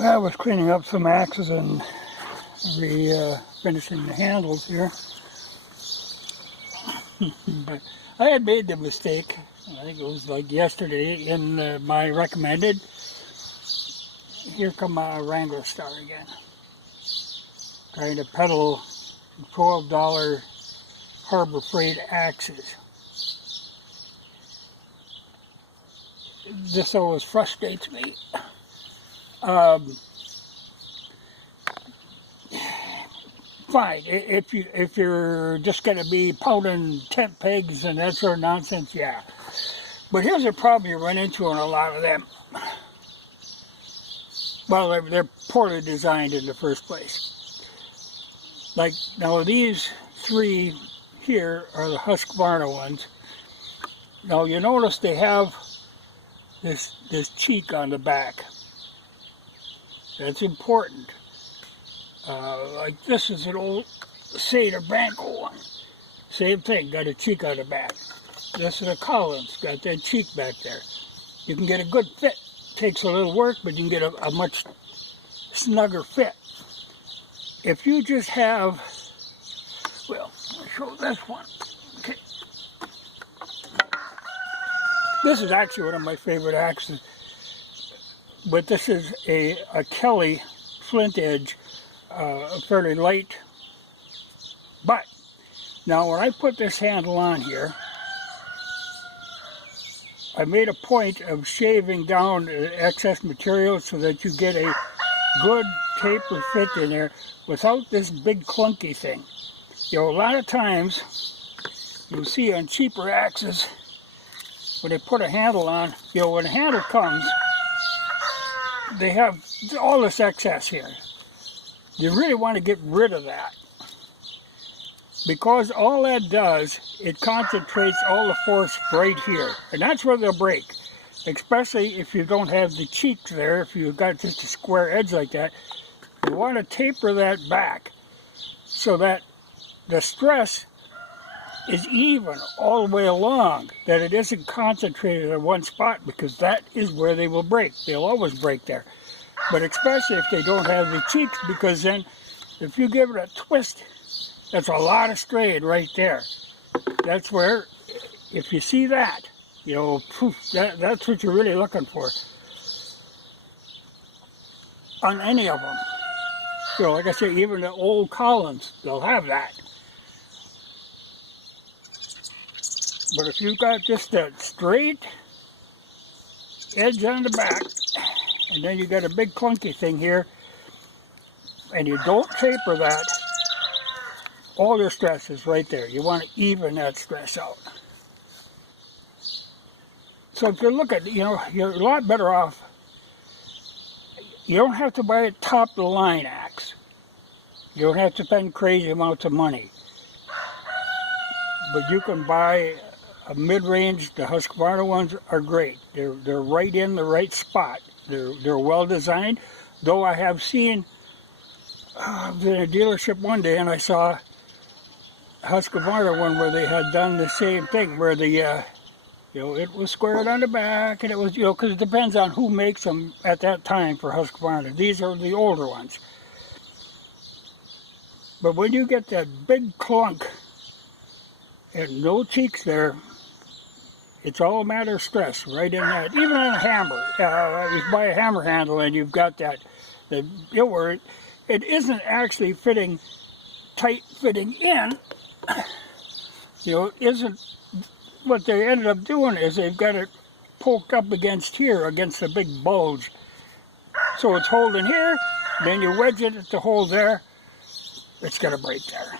I was cleaning up some axes and finishing the handles here. But I had made the mistake, I think it was like yesterday, in my recommended. Here come Wrangler Star again. Trying to peddle $12 Harbor Freight axes. This always frustrates me. Fine, if you're just going to be pounding tent pegs and that sort of nonsense, yeah. But here's a problem you run into in a lot of them. Well, they're poorly designed in the first place. Like, now these three here are the Husqvarna ones. Now you notice they have this cheek on the back. That's important. Like this is an old Seder Branco one. Same thing, got a cheek on the back. This is a Collins, got that cheek back there. You can get a good fit. Takes a little work, but you can get a much snugger fit. If you just have, well, I'll show this one. Okay. This is actually one of my favorite axes, but this is a Kelly flint edge, fairly light. But now when I put this handle on here, I made a point of shaving down excess material so that you get a good taper fit in there without this big clunky thing. You know, a lot of times you'll see on cheaper axes when they put a handle on, you know, when the handle comes, they have all this excess here. You really want to get rid of that, because all that does, it concentrates all the force right here, and that's where they'll break. Especially if you don't have the cheeks there, if you've got just a square edge like that, you want to taper that back so that the stress is even all the way along, that it isn't concentrated in one spot, because that is where they will break. They'll always break there. But especially if they don't have the cheeks, because then if you give it a twist, that's a lot of strain right there. That's where, if you see that, you know, poof, that's what you're really looking for on any of them. You know, like I say, even the old Collins, they'll have that. But if you've got just that straight edge on the back, and then you got a big clunky thing here, and you don't taper that, all your stress is right there. You want to even that stress out. So if you look at, you know, you're a lot better off. You don't have to buy a top-of-the-line axe. You don't have to spend crazy amounts of money. But you can buy a mid-range. The Husqvarna ones are great. They're right in the right spot. They're well designed. Though I have seen, I was in a dealership one day and I saw a Husqvarna one where they had done the same thing, where the you know, it was squared on the back, and it was, you know, because it depends on who makes them at that time for Husqvarna. These are the older ones. But when you get that big clunk and no cheeks there, it's all a matter of stress right in that. Even on a hammer, you buy a hammer handle and you've got that, you know, where it isn't actually fitting, tight fitting in, you know, isn't. What they ended up doing is they've got it poked up against here, against the big bulge. So it's holding here, then you wedge it to hold there, it's going to break there.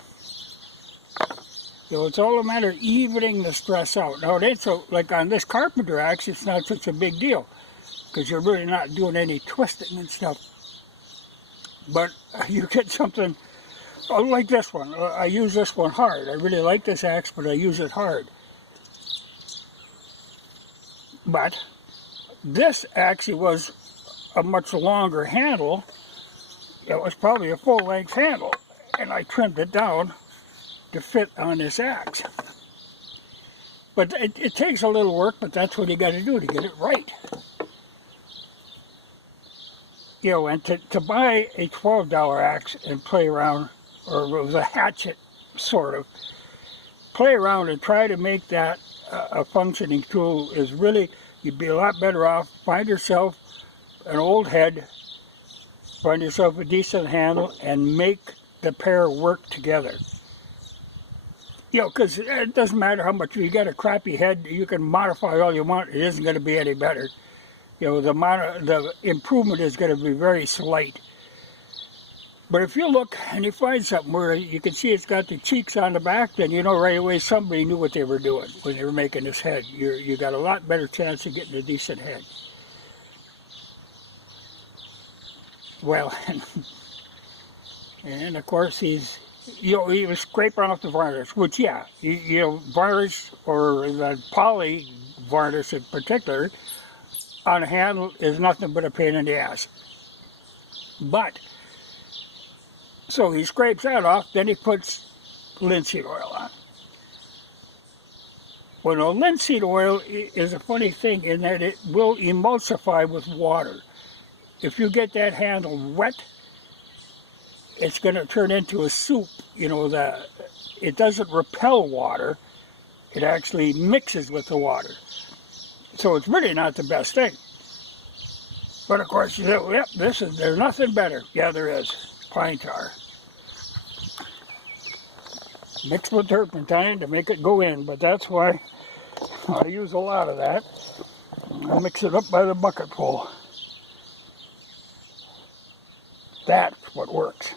So it's all a matter of evening the stress out. Now it ain't so, like on this carpenter axe, it's not such a big deal, because you're really not doing any twisting and stuff. But you get something, like this one. I use this one hard. I really like this axe, but I use it hard. But this actually was a much longer handle. It was probably a full-length handle, and I trimmed it down to fit on this axe. But it takes a little work, but that's what you got to do to get it right. You know, and to buy a $12 axe and play around, or it was a hatchet, sort of, play around and try to make that a functioning tool is really, you'd be a lot better off. Find yourself an old head, find yourself a decent handle, and make the pair work together. You know, because it doesn't matter how much, you got a crappy head, you can modify all you want, it isn't going to be any better. You know, the improvement is going to be very slight. But if you look and you find something where you can see it's got the cheeks on the back, then you know right away somebody knew what they were doing when they were making this head. You got a lot better chance of getting a decent head. Well, and of course he was scraping off the varnish, which, yeah, you know, varnish, or the poly varnish in particular, on a handle is nothing but a pain in the ass. But, so he scrapes that off, then he puts linseed oil on. Well, no, linseed oil is a funny thing in that it will emulsify with water. If you get that handle wet, it's going to turn into a soup. You know, it doesn't repel water, it actually mixes with the water. So it's really not the best thing. But of course you say, well, yep, there's nothing better. Yeah, there is. Pine tar. Mixed with turpentine to make it go in, but that's why I use a lot of that. I mix it up by the bucketful. That's what works.